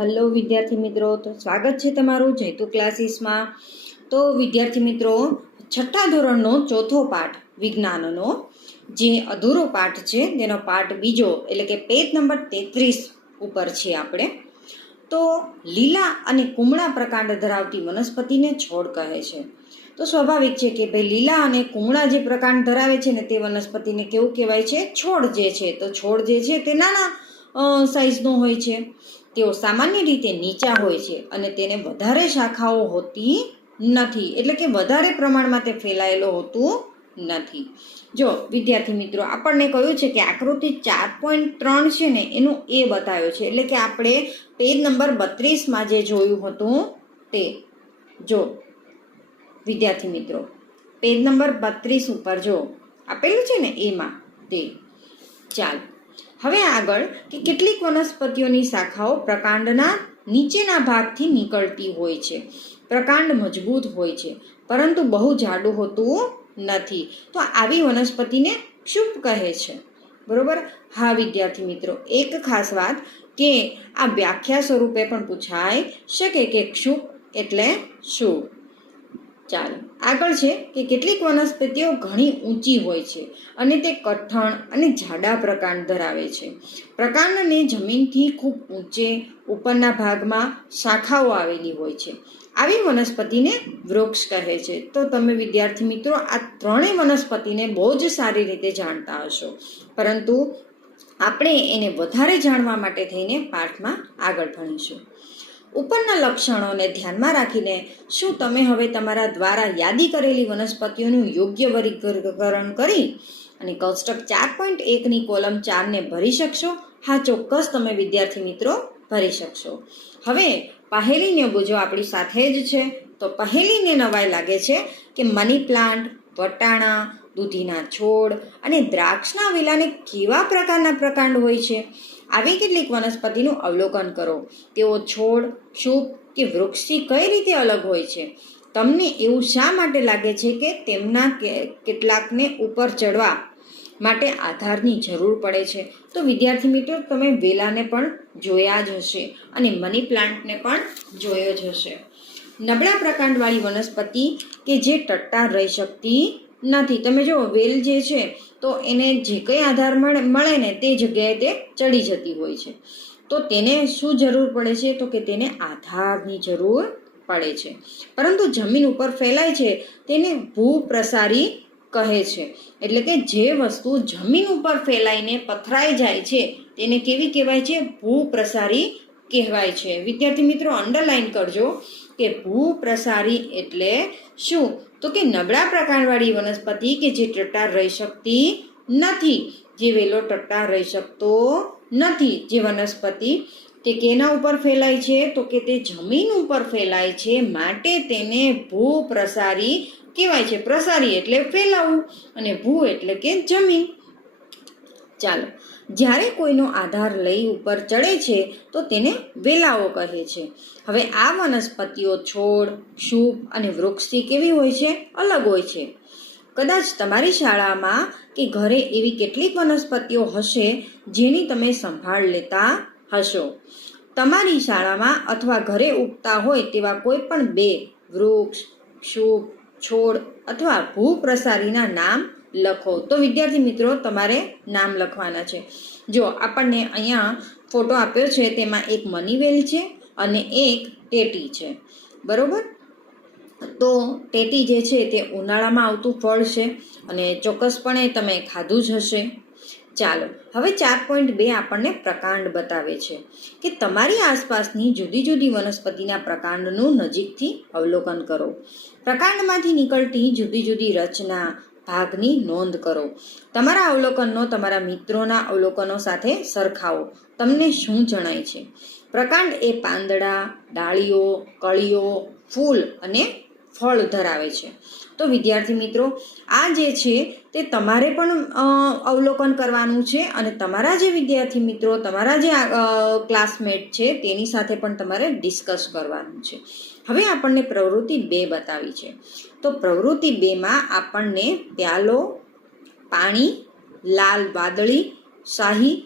Hello વિદ્યાર્થી મિત્રો, તો સ્વાગત છે તમારું જયતુ ક્લાસીસમાં. તો વિદ્યાર્થી મિત્રો, છઠ્ઠા ધોરણનો ચોથો પાઠ વિજ્ઞાનનો જે અધૂરો પાઠ છે તેનો પાઠ બીજો એટલે કે પેજ નંબર 33 ઉપર છે આપણે. તો લીલા અને કુમળા પ્રકાંડ ધરાવતી વનસ્પતિને છોડ કહે છે. તો સ્વાભાવિક છે કે ભાઈ લીલા અને કુમળા જે પ્રકાંડ ધરાવે છે ને તે વનસ્પતિને કેવું કહેવાય છે? છોડ જે છે. તો છોડ જે છે તે નાના સાઈઝનો હોય છે. તેઓ સામાન્ય રીતે નીચા હોય છે અને તેને વધારે શાખાઓ હોતી નથી, એટલે કે વધારે પ્રમાણમાં તે ફેલાયેલો હોતું નથી. જો વિદ્યાર્થી મિત્રો, આપણને કહ્યું છે કે આકૃતિ 4.3 છે ને એનું એ બતાવ્યો છે, એટલે કે આપણે પેજ નંબર 32માં જે જોયું હતું તે. જો વિદ્યાર્થી મિત્રો, પેજ નંબર 32 ઉપર જો આપેલું છે ને એમાં તે. ચાલ હવે આગળ કે કેટલીક વનસ્પતિઓની શાખાઓ પ્રકાંડના નીચેના ભાગથી નીકળતી હોય છે. પ્રકાંડ મજબૂત હોય છે પરંતુ બહુ જાડું હોતું નથી. તો આવી વનસ્પતિને ક્ષુપ કહે છે. બરોબર? હા વિદ્યાર્થી મિત્રો, એક ખાસ વાત કે આ વ્યાખ્યા સ્વરૂપે પણ પૂછાઈ શકે કે ક્ષુપ એટલે શું. ચાલો આગળ છે કે કેટલીક વનસ્પતિઓ ઘણી ઊંચી હોય છે અને તે કઠણ અને જાડા પ્રકાંડ ધરાવે છે. પ્રકાંડને જમીનથી ખૂબ ઊંચે ઉપરના ભાગમાં શાખાઓ આવેલી હોય છે. આવી વનસ્પતિને વૃક્ષ કહે છે. તો તમે વિદ્યાર્થી મિત્રો આ ત્રણેય વનસ્પતિને બહુ જ સારી રીતે જાણતા હશો, પરંતુ આપણે એને વધારે જાણવા માટે થઈને પાઠમાં આગળ ભણીશું. ઉપરના લક્ષણોને ધ્યાનમાં રાખીને શું તમે હવે તમારા દ્વારા યાદી કરેલી વનસ્પતિઓનું યોગ્ય વર્ગીકરણ કરી અને કોષ્ટક 4.1ની કોલમ 4ને ભરી શકશો? હા, ચોક્કસ તમે વિદ્યાર્થી મિત્રો ભરી શકશો. હવે પહેલીને બુજો આપણી સાથે જ છે. તો પહેલીને નવાઈ લાગે છે કે મની પ્લાન્ટ, વટાણા, દૂધીના છોડ અને દ્રાક્ષના વેલાને કેવા પ્રકારના પ્રકાંડ હોય છે? આવી કેટલીક વનસ્પતિનું અવલોકન કરો. તેઓ છોડ, ક્ષુપ કે વૃક્ષથી કઈ રીતે અલગ હોય છે? તમને એવું શા માટે લાગે છે કે તેમના કેટલાકને ઉપર ચડવા માટે આધારની જરૂર પડે છે? તો વિદ્યાર્થી મિત્રો, તમે વેલાને પણ જોયા જ હશે અને મની પ્લાન્ટને પણ જોયો જ હશે. નબળા પ્રકાંડવાળી વનસ્પતિ કે જે ટટ્ટાર રહી શકતી નથી. તમે જો વેલ જે છે તો એને જે કંઈ આધાર મળે ને તે જગ્યાએ તે ચડી જતી હોય છે. તો તેને શું જરૂર પડે છે? તો કે તેને આધારની જરૂર પડે છે. પરંતુ જમીન ઉપર ફેલાય છે તેને ભૂપ્રસારી કહે છે. એટલે કે જે વસ્તુ જમીન ઉપર ફેલાઈને પથરાઈ જાય છે તેને કેવી કહેવાય છે? ભૂપ્રસારી કહેવાય છે. વિદ્યાર્થી મિત્રો અંડરલાઈન કરજો કે ભૂપ્રસારી એટલે શું? તો કે નબળા પ્રકારવાળી વનસ્પતિ કે જે ટટ્ટાર રહી શકતી નથી, જે વેલો ટટ્ટાર રહી શકતો નથી, જે વનસ્પતિ તે કેના ઉપર ફેલાય છે? તો કે તે જમીન ઉપર ફેલાય છે, માટે તેને ભૂપ્રસારી કહેવાય છે. પ્રસારી એટલે ફેલાવવું અને ભૂ એટલે કે જમીન. ચાલો, જ્યારે કોઈનો આધાર લઈ ઉપર ચડે છે તો તેને વેલાઓ કહે છે. હવે આ વનસ્પતિઓ છોડ, ક્ષુપ અને વૃક્ષથી કેવી હોય છે? અલગ હોય છે. કદાચ તમારી શાળામાં કે ઘરે એવી કેટલીક વનસ્પતિઓ હશે જેની તમે સંભાળ લેતા હશો. તમારી શાળામાં અથવા ઘરે ઉગતા હોય તેવા કોઈ પણ 2 વૃક્ષ, ક્ષુપ, છોડ અથવા ભૂપ્રસારીના નામ લખો. તો વિદ્યાર્થી મિત્રો તમારે નામ લખવાના છે. જો આપણને અહીંયા ફોટો આપ્યો છે તેમાં એક મનીવેલ છે અને એક ટેટી છે. બરોબર? તો ટેટી જે છે તે ઉનાળામાં આવતું ફળ છે અને ચોક્કસપણે તમે ખાધું જ હશે. ચાલો હવે 4.2 આપણને પ્રકાંડ બતાવે છે કે તમારી આસપાસની જુદી જુદી વનસ્પતિના પ્રકાંડનું નજીકથી અવલોકન કરો. પ્રકાંડમાંથી નીકળતી જુદી જુદી રચના ભાગની નોંધ કરો. તમારા અવલોકનનો તમારા મિત્રોના અવલોકનો સાથે સરખાવો. તમને શું જણાય છે? પ્રકાંડ એ પાંદડા, ડાળીઓ, કળીઓ, ફૂલ અને ફળ ધરાવે છે. તો વિદ્યાર્થી મિત્રો આ જે છે તે તમારે પણ અવલોકન કરવાનું છે અને તમારા જે વિદ્યાર્થી મિત્રો, તમારા જે ક્લાસમેટ છે તેની સાથે પણ તમારે ડિસ્કસ કરવાનું છે. હવે આપણને પ્રવૃત્તિ 2 બતાવી છે. તો પ્રવૃત્તિ 2માં આપણને પ્યાલો, પાણી, લાલ વાદળી શાહી,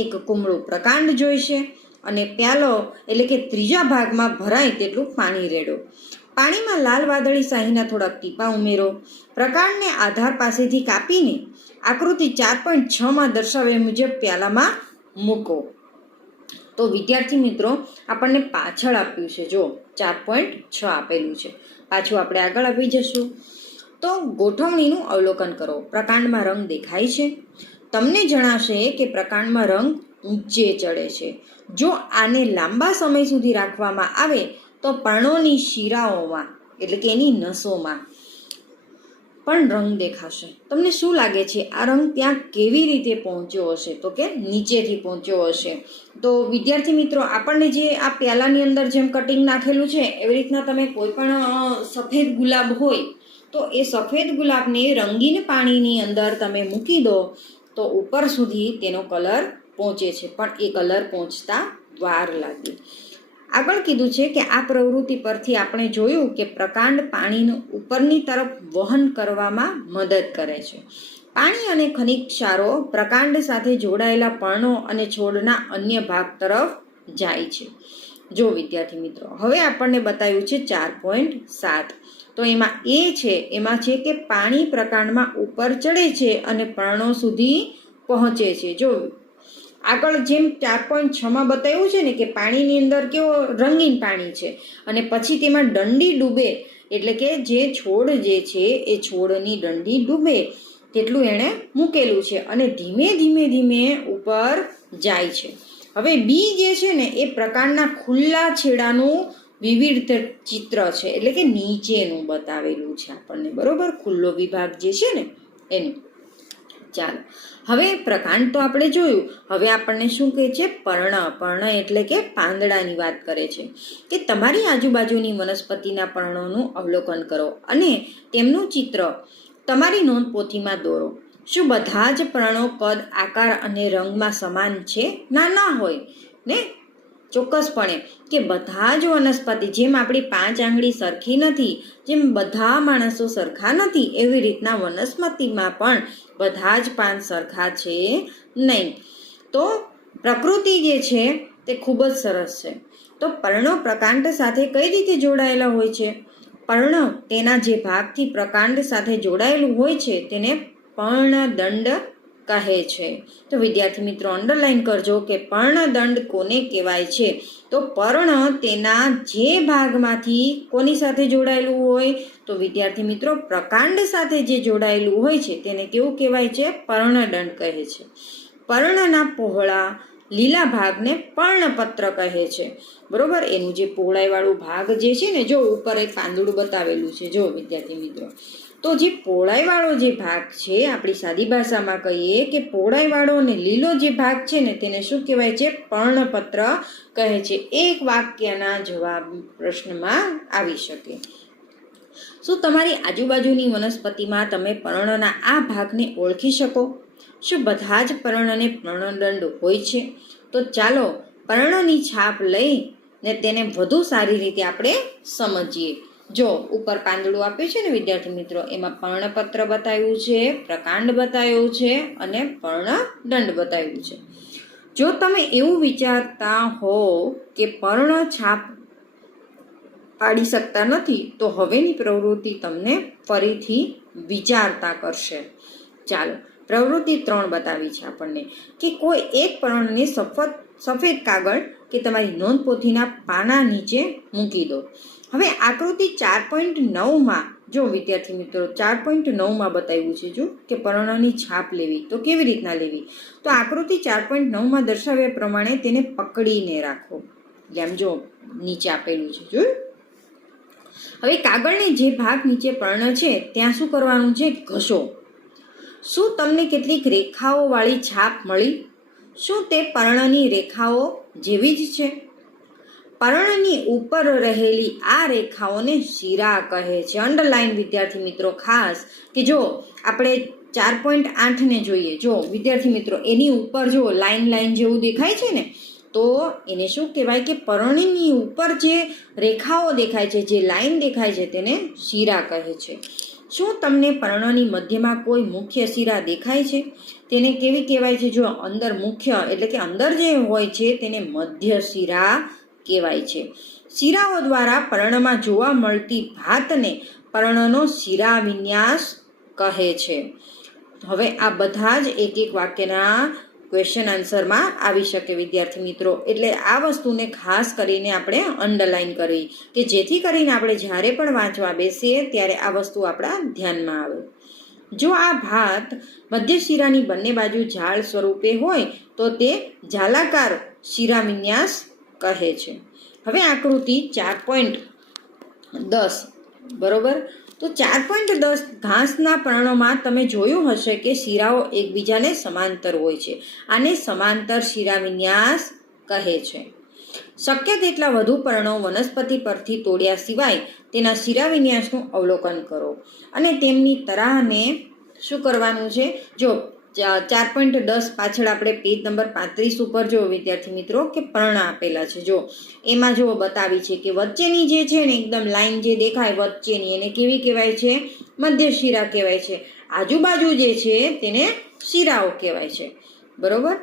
એક કુમળું પ્રકાંડ જોઈશે અને પ્યાલો એટલે કે ત્રીજા ભાગમાં ભરાય તેટલું પાણી રેડો. પાણીમાં લાલ વાદળી શાહીના થોડાક ટીપા ઉમેરો. પ્રકાંડને આધાર પાસેથી કાપીને આકૃતિ 4.6માં દર્શાવ્યા મુજબ પ્યાલામાં મૂકો. તો વિદ્યાર્થી મિત્રો આપણને પાછળ આપ્યું છે, જો 4.6 આપેલું છે, પાછું આપણે આગળ આપી જશું. તો ગોઠવણીનું અવલોકન કરો. પ્રકાંડમાં રંગ દેખાય છે. તમને જણાશે કે પ્રકાંડમાં રંગ ઊંચે ચડે છે. જો આને લાંબા સમય સુધી રાખવામાં આવે તો પર્ણોની શિરાઓમાં એટલે કે એની નસોમાં પણ રંગ દેખાશે. તમને શું લાગે છે આ રંગ ત્યાં કેવી રીતે પહોંચ્યો હશે? તો કે નીચેથી પહોંચ્યો હશે. તો વિદ્યાર્થી મિત્રો, આપણને જે આ પ્યાલાની અંદર જેમ કટિંગ નાખેલું છે એવી રીતના તમે કોઈ પણ સફેદ ગુલાબ હોય તો એ સફેદ ગુલાબને રંગીન પાણીની અંદર તમે મૂકી દો તો ઉપર સુધી તેનો કલર પહોંચે છે, પણ એ કલર પહોંચતા વાર લાગે. આગળ કીધું છે કે આ પ્રવૃત્તિ પરથી આપણે જોયું કે પ્રકાંડ પાણીનું ઉપરની તરફ વહન કરવામાં મદદ કરે છે. પાણી અને ખનિજ ક્ષારો પ્રકાંડ સાથે જોડાયેલા પર્ણો અને છોડના અન્ય ભાગ તરફ જાય છે. જો વિદ્યાર્થી મિત્રો, હવે આપણને બતાવ્યું છે 4.7. તો એમાં છે કે પાણી પ્રકાંડમાં ઉપર ચડે છે અને પર્ણો સુધી પહોંચે છે. જો આગળ જેમ 4.6માં બતાવ્યું છે ને કે પાણીની અંદર કેવો રંગીન પાણી છે અને પછી તેમાં દંડી ડૂબે એટલે કે જે છોડ જે છે એ છોડની દંડી ડૂબે તેટલું એણે મૂકેલું છે અને ધીમે ધીમે ધીમે ઉપર જાય છે. હવે બી જે છે ને એ પ્રકારના ખુલ્લા છેડાનું વિવિધ ચિત્ર છે, એટલે કે નીચેનું બતાવેલું છે આપણને, બરોબર? ખુલ્લો વિભાગ જે છે ને એનું. ચાલો, હવે પ્રકાંડ તો આપણે જોયું. હવે આપણને શું કહે છે? પર્ણ એટલે કે પાંદડાની વાત કરે છે કે તમારી આજુબાજુની વનસ્પતિના પર્ણોનું અવલોકન કરો અને તેમનું ચિત્ર તમારી નોંધપોથીમાં દોરો. શું બધા જ પર્ણો કદ, આકાર અને રંગમાં સમાન છે? ના હોય ને. ચોક્કસપણે કે બધા જ વનસ્પતિ, જેમ આપણી 5 આંગળી સરખી નથી, જેમ બધા માણસો સરખા નથી, એવી રીતના વનસ્પતિમાં પણ બધા જ પાન સરખા છે નહીં. તો પ્રકૃતિ જે છે તે ખૂબ જ સરસ છે. તો પર્ણો પ્રકાંડ સાથે કઈ રીતે જોડાયેલા હોય છે? પર્ણ તેના જે ભાગથી પ્રકાંડ સાથે જોડાયેલું હોય છે તેને પર્ણદંડ કહે છે. તો વિદ્યાર્થી મિત્રો, અંડરલાઈન કરજો કે પર્ણદંડ કોને કહેવાય છે? તો પર્ણ તેના જે ભાગમાંથી કોની સાથે જોડાયેલું હોય તો વિદ્યાર્થી મિત્રો પ્રકાંડ સાથે જે જોડાયેલું હોય છે તેને કેવું કહેવાય છે? પર્ણદંડ કહે છે. પર્ણના પહોળા લીલા ભાગને પર્ણપત્ર કહે છે, બરોબર? એનું જે પહોળાઈવાળું ભાગ જે છે ને, જો ઉપર એક પાંદડું બતાવેલું છે, જો વિદ્યાર્થી મિત્રો, તો જે પહોળાઈવાળો જે ભાગ છે, આપણી સાદી ભાષામાં કહીએ કે પહોળાઈવાળો અને લીલો જે ભાગ છે ને તેને શું કહેવાય છે? પર્ણપત્ર કહે છે. એક વાક્યના જવાબ પ્રશ્નમાં આવી શકે. શું તમારી આજુબાજુની વનસ્પતિમાં તમે પર્ણના આ ભાગને ઓળખી શકો? શું બધા જ પર્ણને પર્ણદંડ હોય છે? તો ચાલો પર્ણની છાપ લઈને તેને વધુ સારી રીતે આપણે સમજીએ. જો ઉપર પાંદડું આપ્યું છે ને વિદ્યાર્થી મિત્રો, એમાં પર્ણપત્ર બતાવ્યું છે, પ્રકાંડ બતાવ્યું છે અને પર્ણદંડ બતાવ્યું છે. જો તમે એવું વિચારતા હો કે પર્ણ છાપ પાડી શકતા નથી તો હવેની પ્રવૃત્તિ તમને ફરીથી વિચારતા કરશે. ચાલો, પ્રવૃત્તિ 3 બતાવી છે આપણને કે કોઈ એક પર્ણને સફેદ કાગળ કે તમારી નોંધપોથીના પાના નીચે મૂકી દો. હવે આકૃતિ 4.9માં જો વિદ્યાર્થી મિત્રો 4.9માં બતાવ્યું છે જો કે પર્ણની છાપ લેવી. તો કેવી રીતના લેવી? તો આકૃતિ 4.9માં દર્શાવ્યા પ્રમાણે તેને પકડીને રાખો. એમ જો નીચે આપેલું છે, જોયું? હવે કાગળની જે ભાગ નીચે પર્ણ છે ત્યાં શું કરવાનું છે? ઘસો. શું તમને કેટલીક રેખાઓ વાળી છાપ મળી? શું તે પર્ણની રેખાઓ જેવી જ છે? પર્ણની ઉપર રહેલી આ રેખાઓને શિરા કહે છે. અંડરલાઈન વિદ્યાર્થી મિત્રો ખાસ કે જો આપણે 4.8ને જોઈએ, જો વિદ્યાર્થી મિત્રો એની ઉપર જો લાઈન જેવું દેખાય છે ને, તો એને શું કહેવાય કે પર્ણની ઉપર જે રેખાઓ દેખાય છે, જે લાઈન દેખાય છે તેને શિરા કહે છે. શું તમને પર્ણની મધ્યમાં કોઈ મુખ્ય શિરા દેખાય છે? તેને કેવી કહેવાય છે? જો અંદર મુખ્ય એટલે કે અંદર જે હોય છે તેને મધ્ય શિરા કહેવાય છે. શિરાઓ દ્વારા પર્ણમાં જોવા મળતી ભાતને પર્ણનો શિરા વિન્યાસ કહે છે. હવે આ બધા જ એક એક વાક્યના ક્વેશ્ચન આન્સરમાં આવી શકે વિદ્યાર્થી મિત્રો. એટલે આ વસ્તુને ખાસ કરીને આપણે અંડરલાઈન કરવી કે જેથી કરીને આપણે જ્યારે પણ વાંચવા બેસીએ ત્યારે આ વસ્તુ આપણા ધ્યાનમાં આવે. જો આ ભાત મધ્ય શિરાની બંને બાજુ ઝાડ સ્વરૂપે હોય તો તે ઝાલાકાર શિરા વિન્યાસ કહે છે. હવે આકૃતિ 4.10 બરોબર. તો 4.10 ઘાસના પર્ણોમાં તમે જોયું હશે કે શિરાઓ એકબીજાને સમાંતર હોય છે. આને સમાંતર શિરા વિન્યાસ કહે છે. શક્ય તેટલા વધુ પર્ણો વનસ્પતિ પરથી તોડ્યા સિવાય તેના શિરા વિન્યાસનું અવલોકન કરો અને તેમની તરાહને શું કરવાનું છે? જો 4.10 પાછળ આપણે પેજ નંબર 35 ઉપર જો વિદ્યાર્થી મિત્રો કે પર્ણ આપેલા છે. જો એમાં જો બતાવી છે કે વચ્ચેની જે છે ને એકદમ લાઈન જે દેખાય વચ્ચેની એને કેવી કહેવાય છે? મધ્ય શિરા કહેવાય છે. આજુબાજુ જે છે તેને શિરાઓ કહેવાય છે. બરોબર.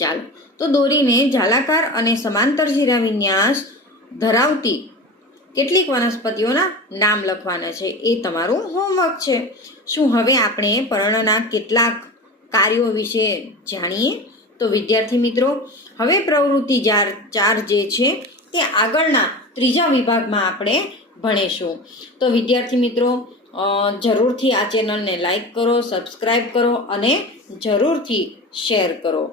ચાલો તો દોરીને ઝાલાકાર અને સમાંતર શિરા વિન્યાસ ધરાવતી કેટલીક વનસ્પતિઓના નામ લખવાના છે. એ તમારું હોમવર્ક છે. શું હવે આપણે પર્ણના કેટલાક કાર્યો વિશે જાણીએ? તો વિદ્યાર્થી મિત્રો હવે પ્રવૃત્તિ 4 જે છે તે આગળના 3જા વિભાગમાં આપણે ભણીશું. તો વિદ્યાર્થી મિત્રો જરૂરથી આ ચેનલને લાઈક કરો, સબસ્ક્રાઈબ કરો અને જરૂરથી શેર કરો.